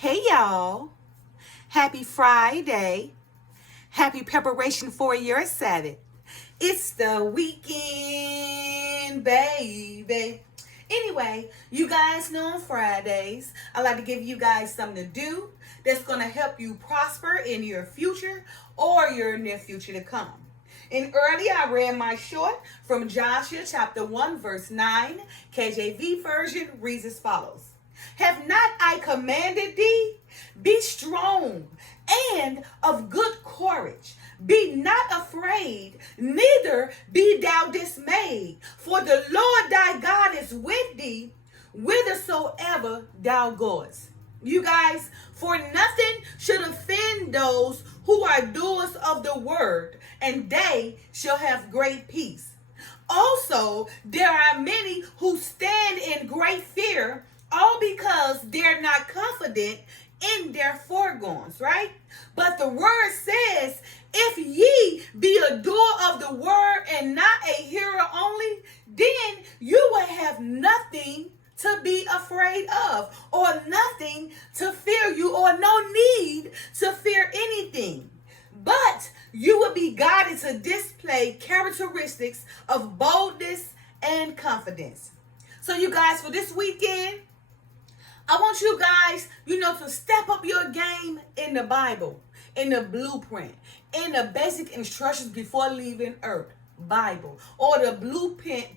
Hey y'all, happy Friday. Happy preparation for your Sabbath. It's the weekend, baby. Anyway, you guys know on Fridays, I like to give you guys something to do that's going to help you prosper in your future or your near future to come. And earlier I read my short from Joshua chapter 1 verse 9. KJV version reads as follows. Have not I commanded thee? Be strong and of good courage. Be not afraid, neither be thou dismayed. For the Lord thy God is with thee, whithersoever thou goest. You guys, for nothing should offend those who are doers of the word, and they shall have great peace. Also, there are many who stand in great fear, all because they're not confident in their foregoings, right? But the word says, if ye be a doer of the word and not a hearer only, then you will have nothing to be afraid of, or nothing to fear you, or no need to fear anything. But you will be guided to display characteristics of boldness and confidence. So you guys, for this weekend, I want you guys, to step up your game in the Bible, in the blueprint, in the basic instructions before leaving earth, Bible, or the blueprint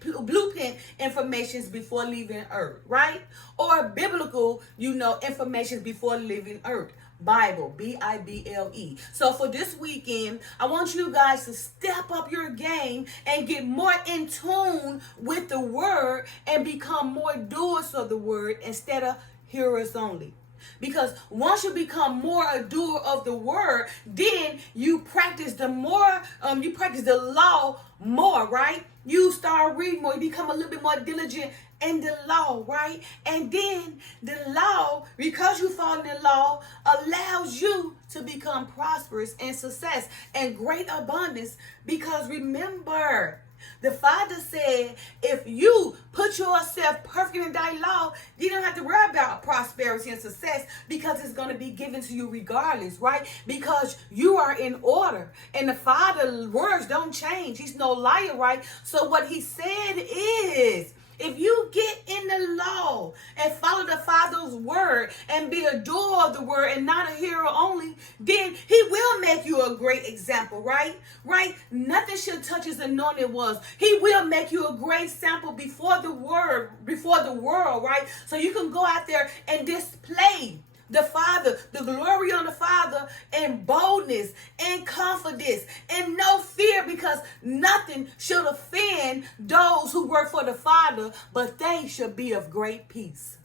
informations before leaving earth, right? Or biblical, information before leaving earth. Bible, Bible. So for this weekend, I want you guys to step up your game and get more in tune with the word and become more doers of the word instead of hearers only. Because once you become more a doer of the word, then you practice the law more, right? You start reading more, you become a little bit more diligent in the law, right? And then the law, because you follow the law, allows you to become prosperous and success and great abundance. Because remember, the Father said, if you put yourself perfect in thy law, you don't have to worry about prosperity and success, because it's going to be given to you regardless, right? Because you are in order. And the Father's words don't change. He's no liar, right? So what he said is, if you get in the law and follow the Father's word and be a doer of the word and not a hearer only, then he will make you a great example, right? Right? Nothing shall touch his anointed ones. He will make you a great sample before the world, right? So you can go out there and display the Father, the glory on the Father, and boldness and confidence and no fear, because nothing should offend those who work for the Father, but they should be of great peace.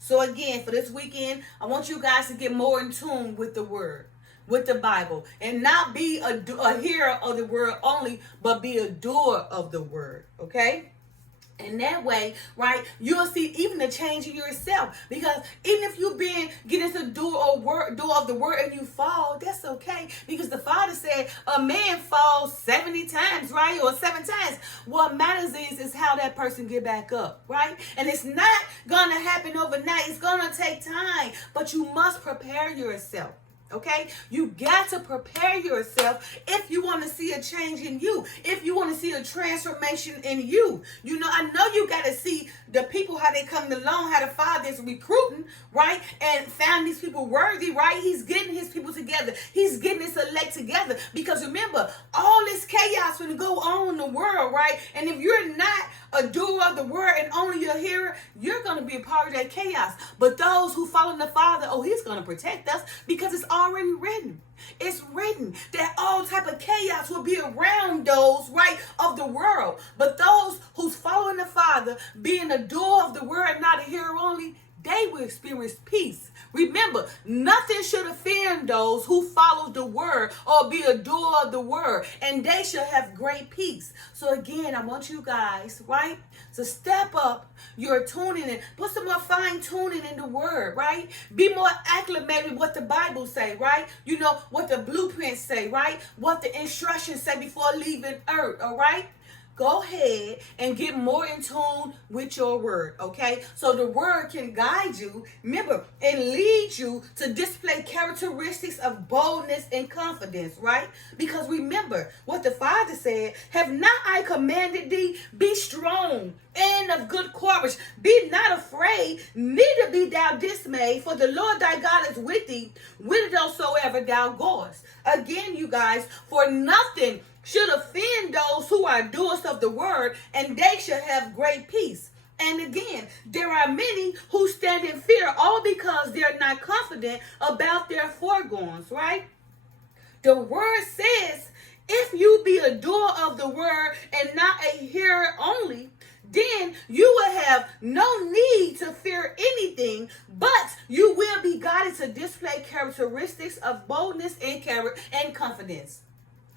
So again, for this weekend, I want you guys to get more in tune with the word, with the Bible, and not be a hearer of the word only, but be a doer of the word, okay? And that way, right, you'll see even the change in yourself. Because even if you've been getting to do of the word and you fall, that's okay. Because the Father said a man falls 70 times, right, or 7 times. What matters is how that person get back up, right? And it's not going to happen overnight. It's going to take time. But you must prepare yourself. Okay, you got to prepare yourself if you want to see a change in you, if you want to see a transformation in you. I know you got to see the people, how they come along, how the Father is recruiting, right? And found these people worthy, right? He's getting his people together. He's getting his elect together. Because remember, all this chaos going to go on in the world, right? And if you're not a doer of the word and only a hearer, you're going to be a part of that chaos. But those who follow the Father, he's going to protect us, because it's already written. It's written that all type of chaos will be around those, right, of the world. But those who's following the Father, being a doer of the word, not a hearer only, they will experience peace. Remember, nothing should offend those who follow the word or be a doer of the word, and they shall have great peace. So again, I want you guys, right, to step up your tuning and put some more fine tuning in the word, right? Be more acclimated with what the Bible say, right? What the blueprints say, right? What the instructions say before leaving earth, all right? Go ahead and get more in tune with your word, okay? So the word can guide you, remember, and lead need you to display characteristics of boldness and confidence, right? Because remember what the Father said, have not I commanded thee, be strong and of good courage. Be not afraid, neither be thou dismayed, for the Lord thy God is with thee, whithersoever thou goest. Again, you guys, for nothing should offend those who are doers of the word, and they shall have great peace. And again, there are many who stand in fear, all because they're not confident about their foregoings, right? The word says, if you be a doer of the word and not a hearer only, then you will have no need to fear anything, but you will be guided to display characteristics of boldness and confidence.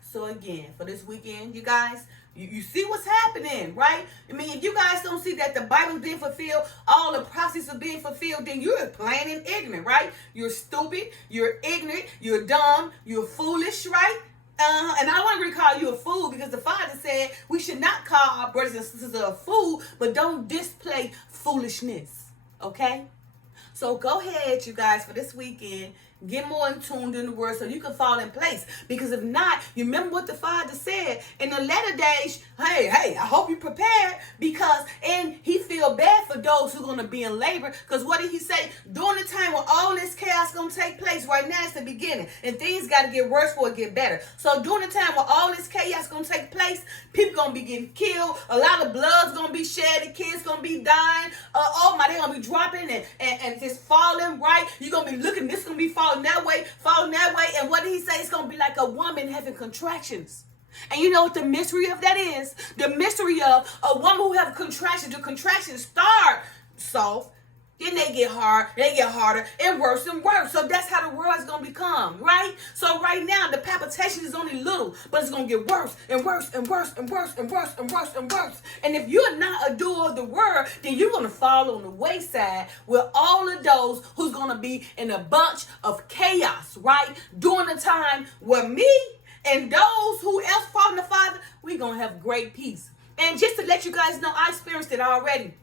So again, for this weekend, you guys, you see what's happening, right? I mean, if you guys don't see that the Bible's being fulfilled, all the prophecies are being fulfilled, then you're plain and ignorant, right? You're stupid, you're ignorant, you're dumb, you're foolish, right? And I don't want to really call you a fool, because the Father said we should not call our brothers and sisters a fool, but don't display foolishness, okay? So go ahead, you guys, for this weekend, get more in tune in the word so you can fall in place. Because if not, you remember what the Father said in the latter days. Hey, I hope you prepared, and he feel bad for those who are going to be in labor. Because what did he say? During the time when all this chaos is going to take place, right now it's the beginning. And things got to get worse before it get better. So during the time when all this chaos is going to take place, people going to be getting killed. A lot of blood's going to be shed. The kids going to be dying. They're going to be dropping and just falling, right? You're going to be looking, this is going to be falling that way. And what did he say? It's going to be like a woman having contractions. And you know what the mystery of that is? The mystery of a woman who have contractions. The contractions start soft, then they get hard, they get harder, and worse and worse. So that's how the world is going to become, right? So right now, the palpitation is only little, but it's going to get worse and worse and worse and worse and worse and worse and worse. And if you're not a doer of the word, then you're going to fall on the wayside with all of those who's going to be in a bunch of chaos, right? During the time where me and those who else follow the Father, we're going to have great peace. And just to let you guys know, I experienced it already.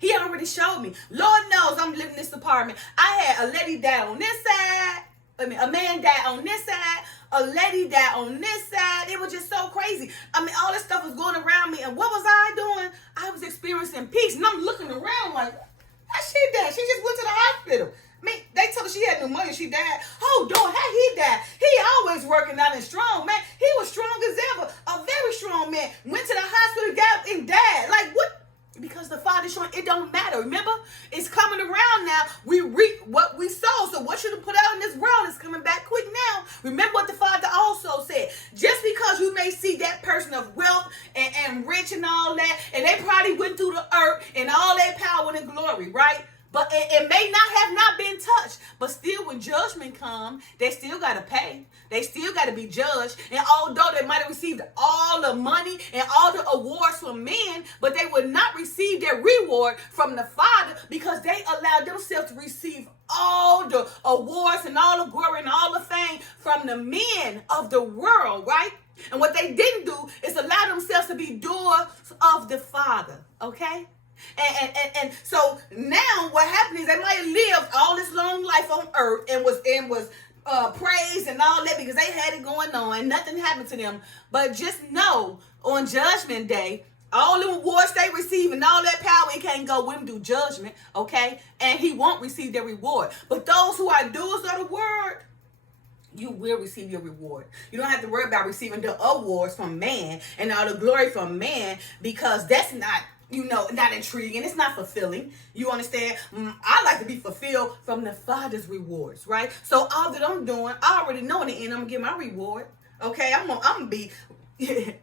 He already showed me. Lord knows I'm living in this apartment. I had a lady die on this side. A man died on this side. A lady died on this side. It was just so crazy. All this stuff was going around me. And what was I doing? I was experiencing peace. And I'm looking around like, how she died? She just went to the hospital. They told her she had pneumonia. She died. Oh, dog, how he died? He always working out and strong, man. He was strong as ever. A very strong man. Went to the hospital, got and died. Like, what? Because the Father's showing it don't matter. Remember, it's coming around now. We reap what we sow. So what you put out in this world is coming back quick now. Remember what the Father also said. Just because you may see that person of wealth and rich and all that, and they probably went through the earth and all that power and glory, right? But it may not been touched. But still, when judgment comes, they still got to pay. They still got to be judged. And although they might have received all the money and all the awards from men, but they would not receive their reward from the Father, because they allowed themselves to receive all the awards and all the glory and all the fame from the men of the world, right? And what they didn't do is allow themselves to be doers of the Father, okay? And so now what happened is they might have lived all this long life on earth and was praised and all that because they had it going on and nothing happened to them. But just know, on Judgment Day, all the awards they receive and all that power, it can't go with them through judgment, okay? And he won't receive their reward. But those who are doers of the word, you will receive your reward. You don't have to worry about receiving the awards from man and all the glory from man, because that's not, not intriguing. It's not fulfilling. You understand? I like to be fulfilled from the Father's rewards, right? So all that I'm doing, I already know in the end I'm going to get my reward. Okay?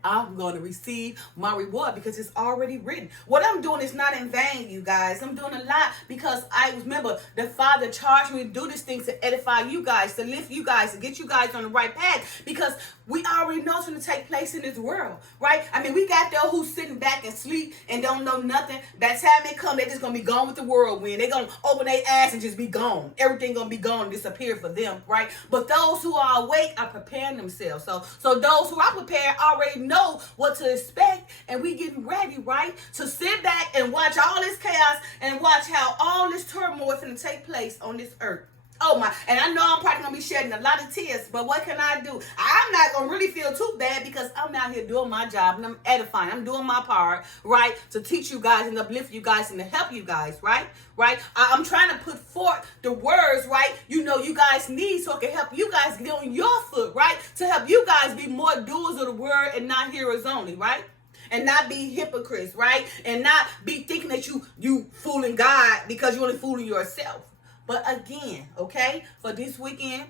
I'm going to receive my reward because it's already written. What I'm doing is not in vain, you guys. I'm doing a lot because I remember the Father charged me to do these things to edify you guys, to lift you guys, to get you guys on the right path, because we already know what's going to take place in this world, right? We got those who's sitting back and sleep and don't know nothing. By the time they come, they're just going to be gone with the whirlwind. They're going to open their ass and just be gone. Everything going to be gone and disappear for them, right? But those who are awake are preparing themselves. So those who are prepared already know what to expect, and we getting ready, right? To sit back and watch all this chaos and watch how all this turmoil is going to take place on this earth. Oh my, and I know I'm probably gonna be shedding a lot of tears, but what can I do? I'm not gonna really feel too bad because I'm out here doing my job and I'm edifying. I'm doing my part, right? To teach you guys and uplift you guys and to help you guys, right? Right? I'm trying to put forth the words, right? You know, you guys need so it can help you guys get on your foot, right? To help you guys be more doers of the word and not hearers only, right? And not be hypocrites, right? And not be thinking that you fooling God because you're only fooling yourself. But again, okay, for this weekend,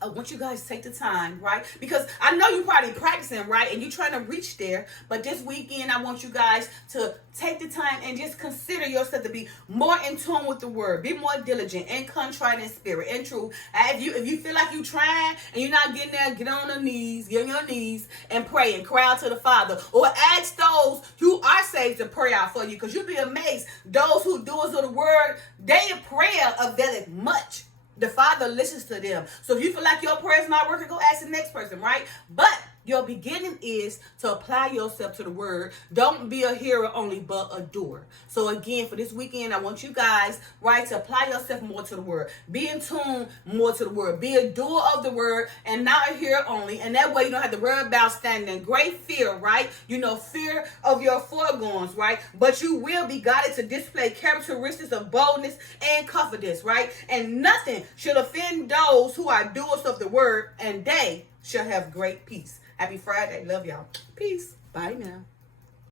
I want you guys to take the time, right? Because I know you're probably practicing, right? And you're trying to reach there. But this weekend, I want you guys to take the time and just consider yourself to be more in tune with the word. Be more diligent and contrite in spirit and truth. If you feel like you're trying and you're not getting there, get on your knees and pray and cry out to the Father. Or ask those who are saved to pray out for you. Because you'll be amazed. Those who doers of the word, their prayer availeth much. The Father listens to them. So if you feel like your prayer is not working, go ask the next person, right? But your beginning is to apply yourself to the word. Don't be a hearer only, but a doer. So again, for this weekend, I want you guys, right, to apply yourself more to the word. Be in tune more to the word. Be a doer of the word and not a hearer only. And that way you don't have to worry about standing in great fear, right? You know, fear of your foregoings, right? But you will be guided to display characteristics of boldness and confidence, right? And nothing should offend those who are doers of the word, and they shall have great peace. Happy Friday. Love y'all. Peace. Bye now.